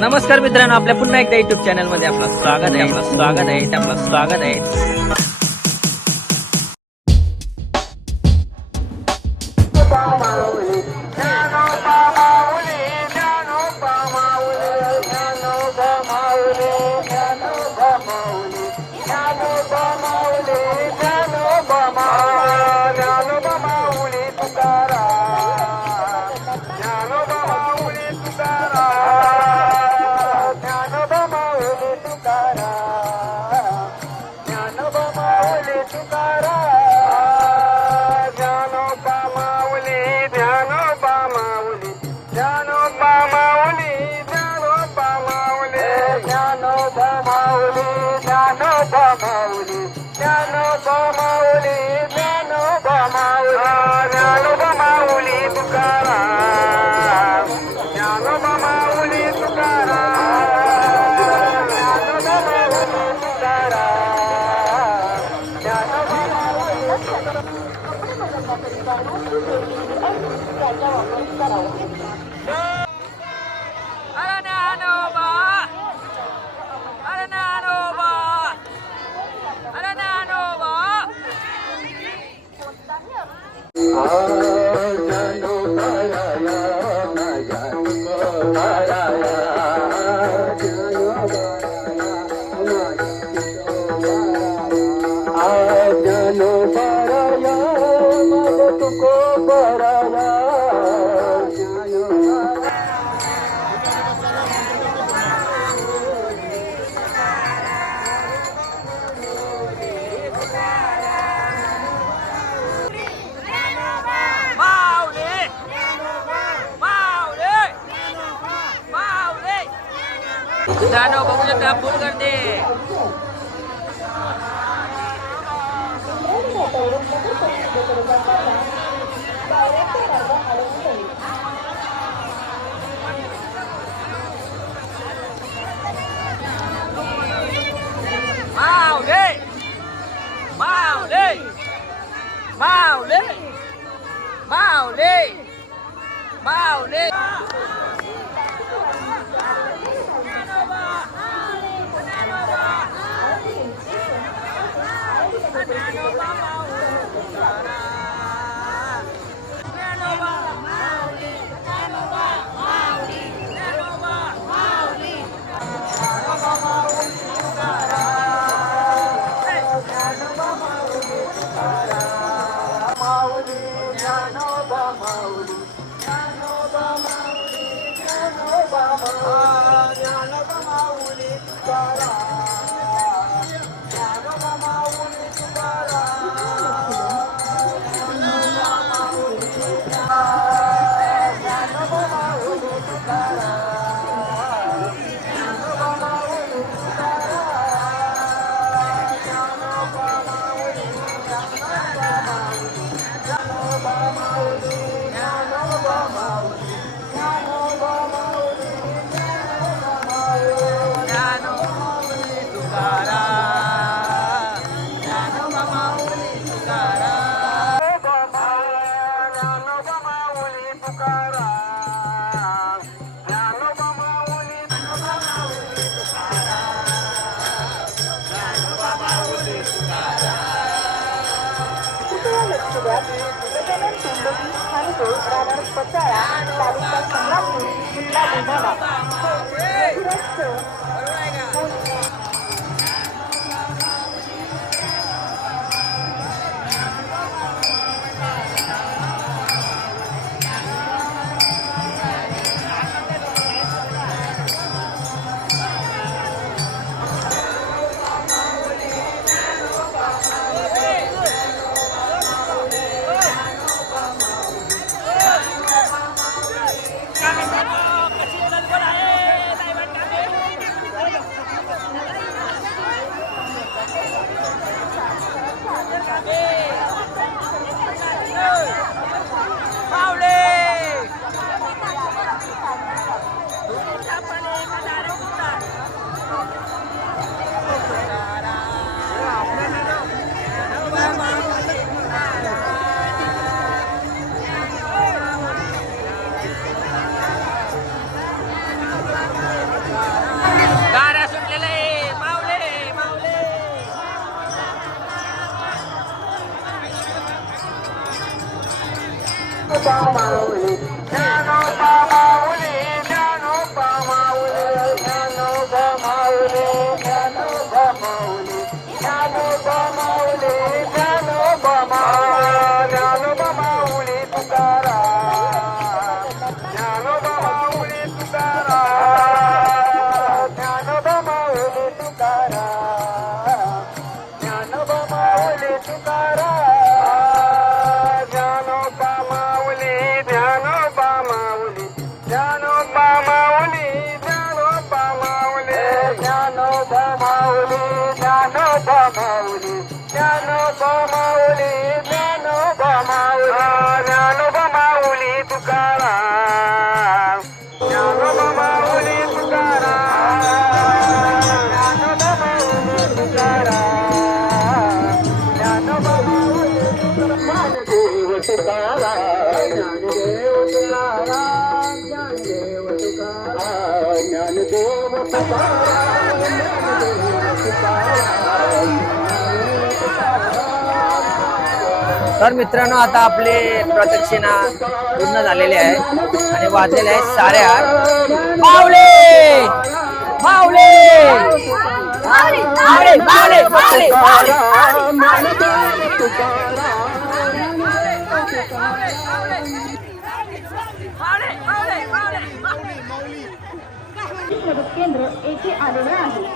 नमस्कार मित्रांनो आपल्या पुन्हा एकदा युट्यूब चॅनलमध्ये आपलं स्वागत आहे आपलं स्वागत आहे आपलं स्वागत आहे. Oh. Mao Lê Mao Lê Mao Lê Daddy, that's a lovely, lovely mother. तर मित्रांनो आता आपले प्रदक्षिणा पूर्ण झालेले आहे आणि वाजलेले आहे साऱ्या मावले मावले केंद्र येथे आलेलं आहे.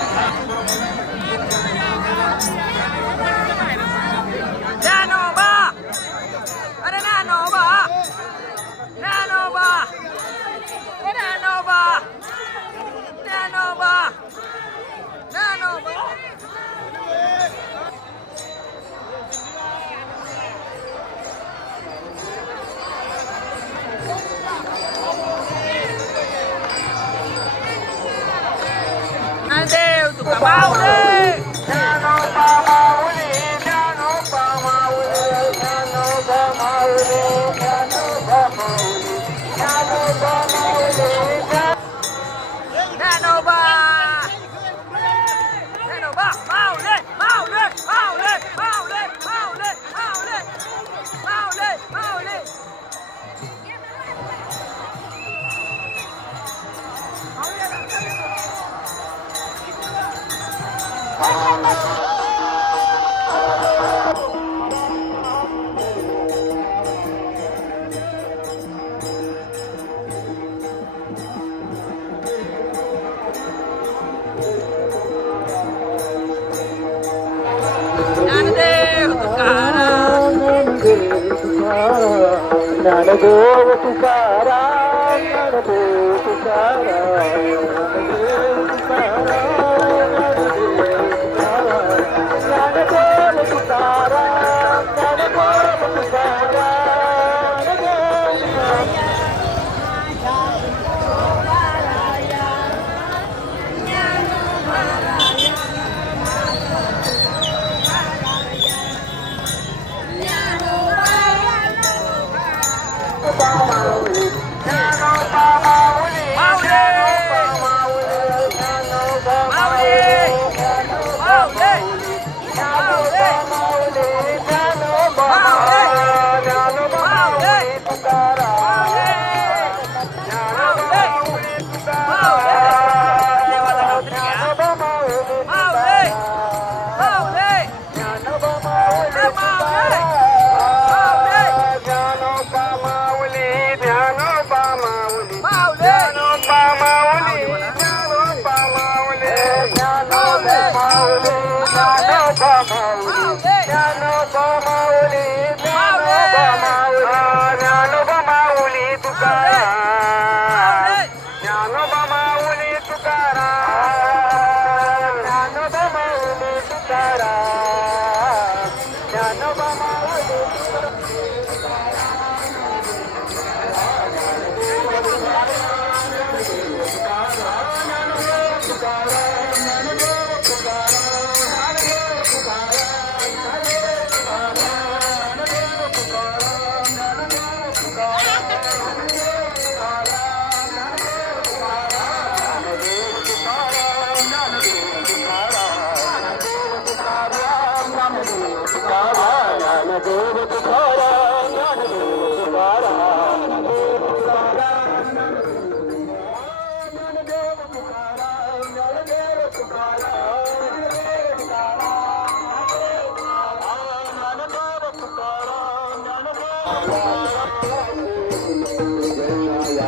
నడగో తుకారా నడగో తుకారా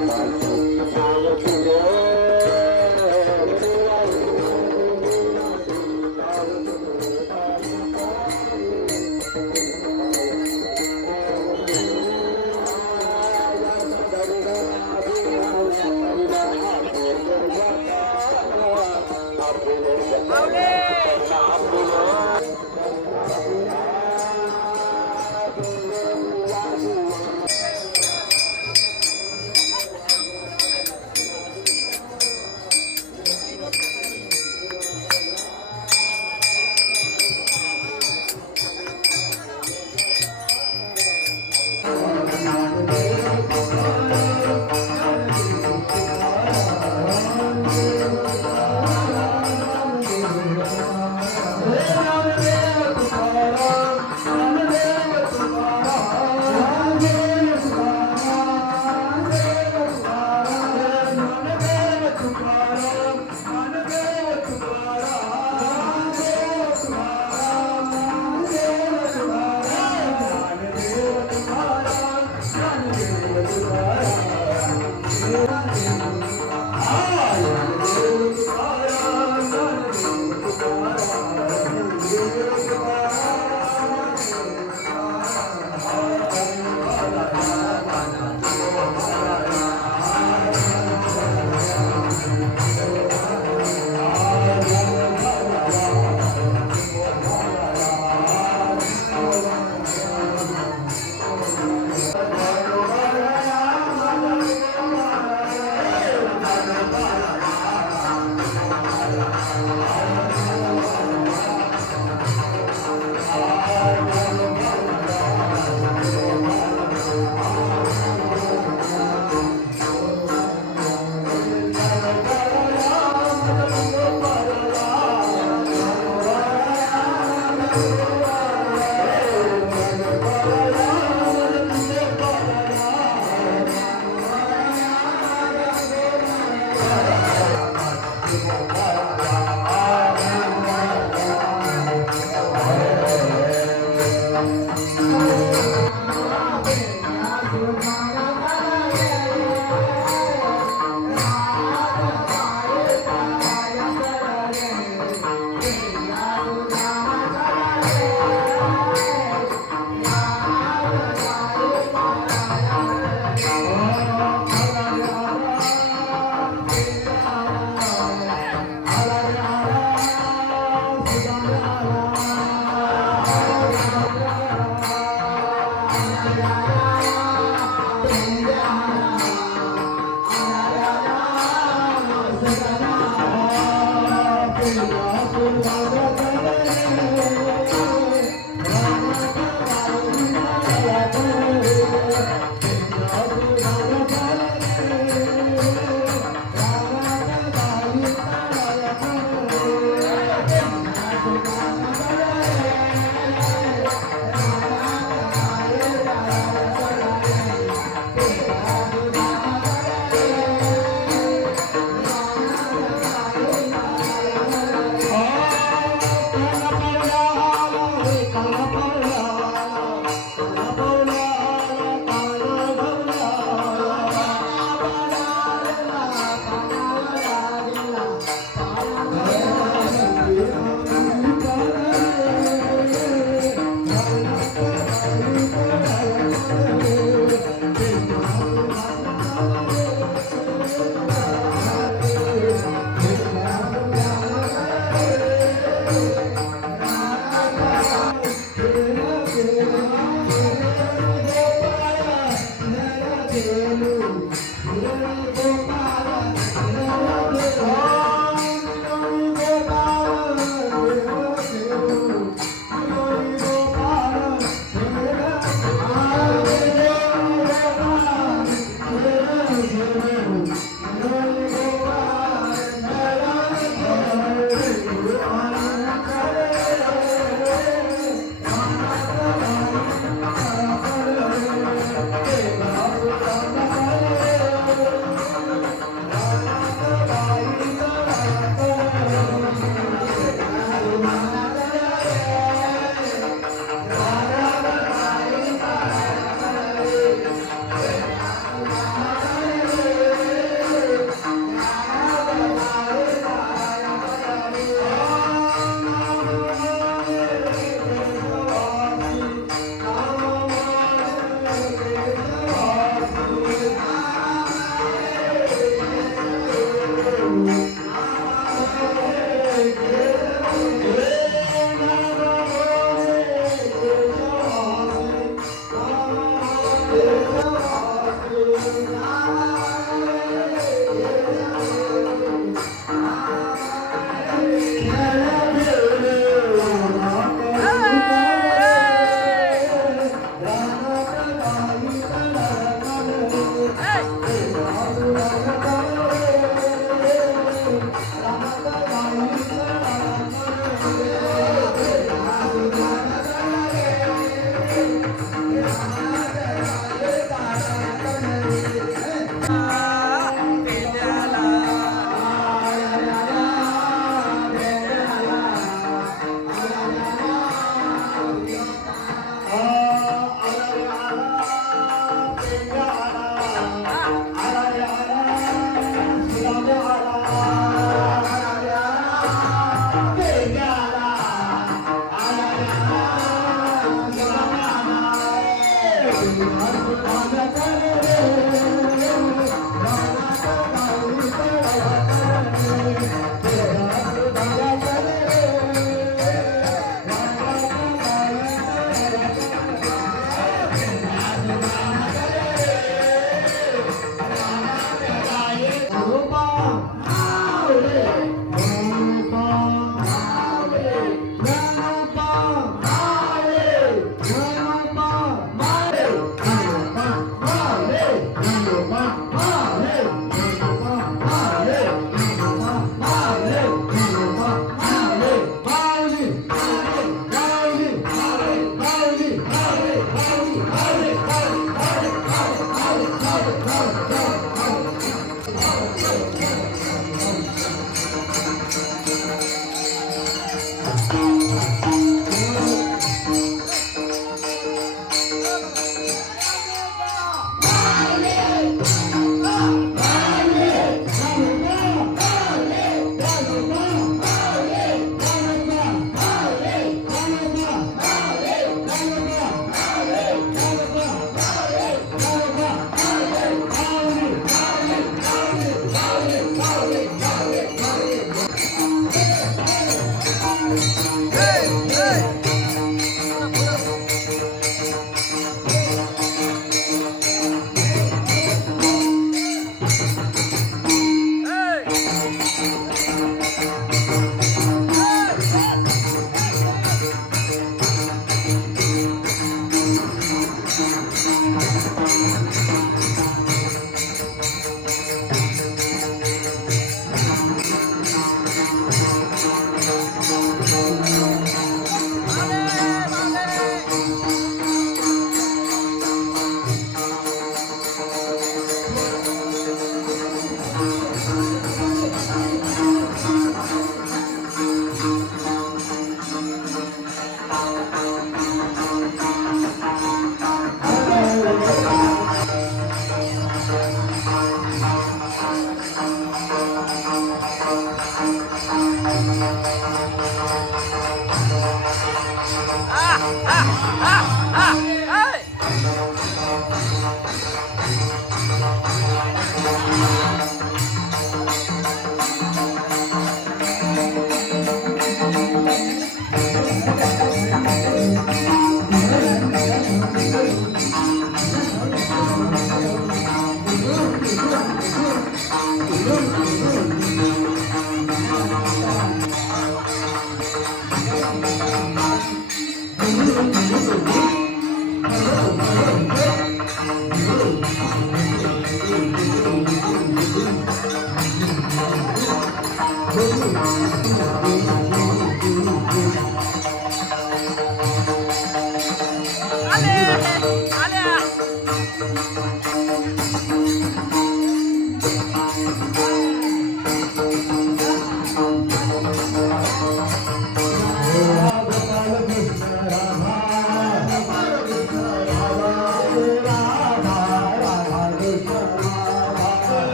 Música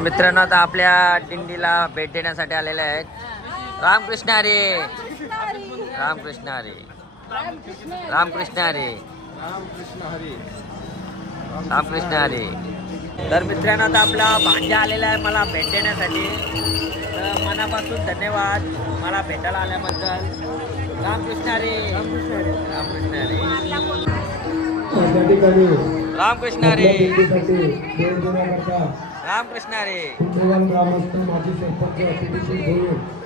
मित्रांनो आता आपल्या दिंडीला भेट देण्यासाठी आलेले आहेत. रामकृष्ण हरे. रामकृष्ण हरे. रामकृष्ण हरे. रामकृष्ण हरे. तर मित्रांनो आता आपला भांजा आलेला आहे मला भेट देण्यासाठी. तर मनापासून धन्यवाद. मला भेटायला आल्याबद्दल. रामकृष्ण हरे. रामकृष्ण हरे. रामकृष्ण हरे. रामकृष्ण हरे. कुंभवन ग्रामस्थ माजी सरपंच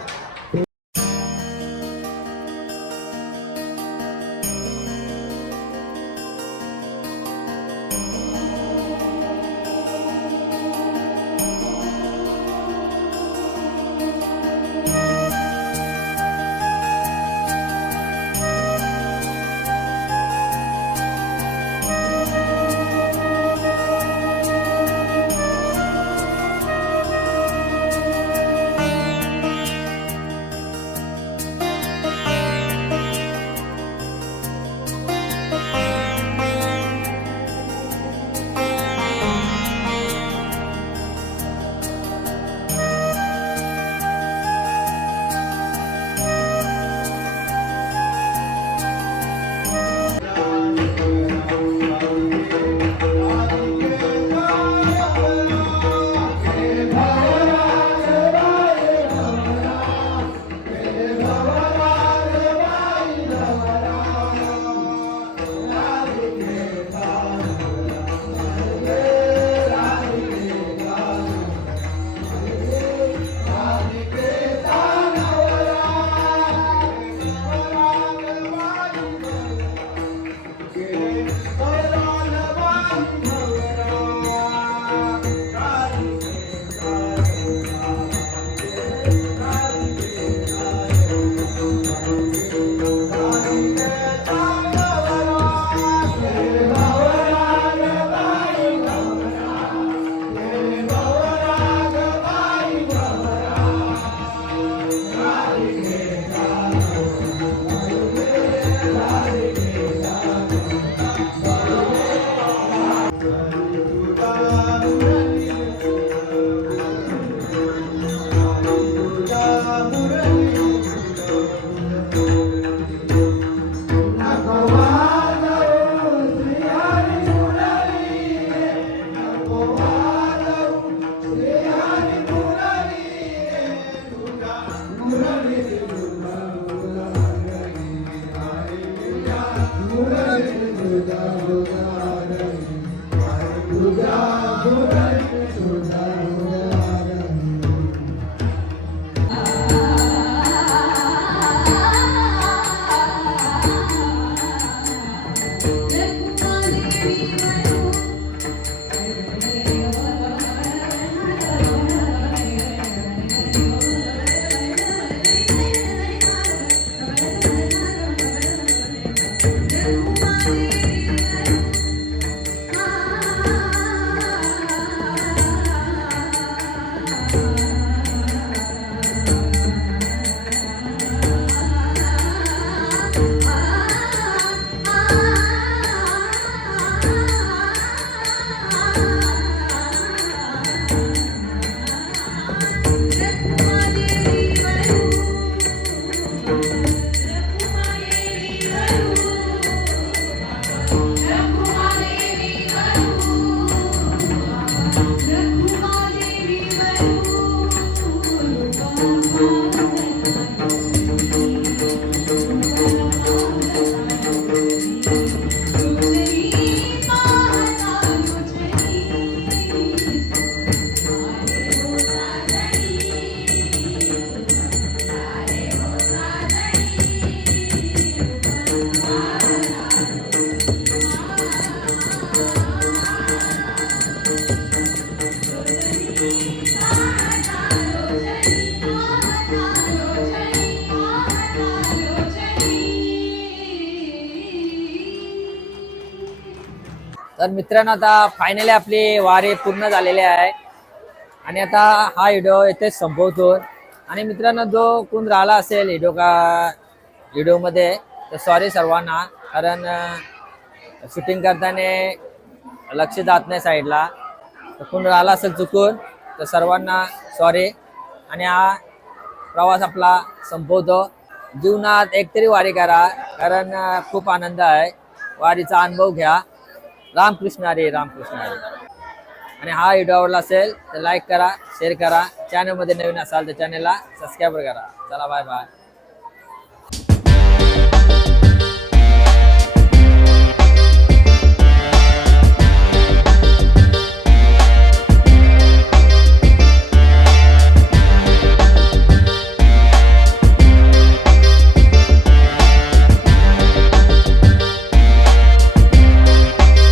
तर मित्रांनो आता फायनली आपली वारी पूर्ण झालेली आहे. आणि आता हा व्हिडिओ येथे संपवतो. आणि मित्रांनो जो कोण राहिला असेल व्हिडिओ का व्हिडिओमध्ये तर सॉरी सर्वांना. कारण शूटिंग करताना लक्ष जात नाही साईडला. तर कोण राहिला असेल चुकून तर सर्वांना सॉरी आणि हा प्रवास आपला संपवतो. जीवनात एकतरी वारी करा. कारण खूप आनंद आहे. वारीचा अनुभव घ्या. रामकृष्ण हरे रामकृष्ण हरे. आणि हा व्हिडिओ आवडला असेल तर लाईक करा शेअर करा. चॅनलमध्ये नवीन असाल तर चॅनलला सबस्क्राईब करा. चला बाय बाय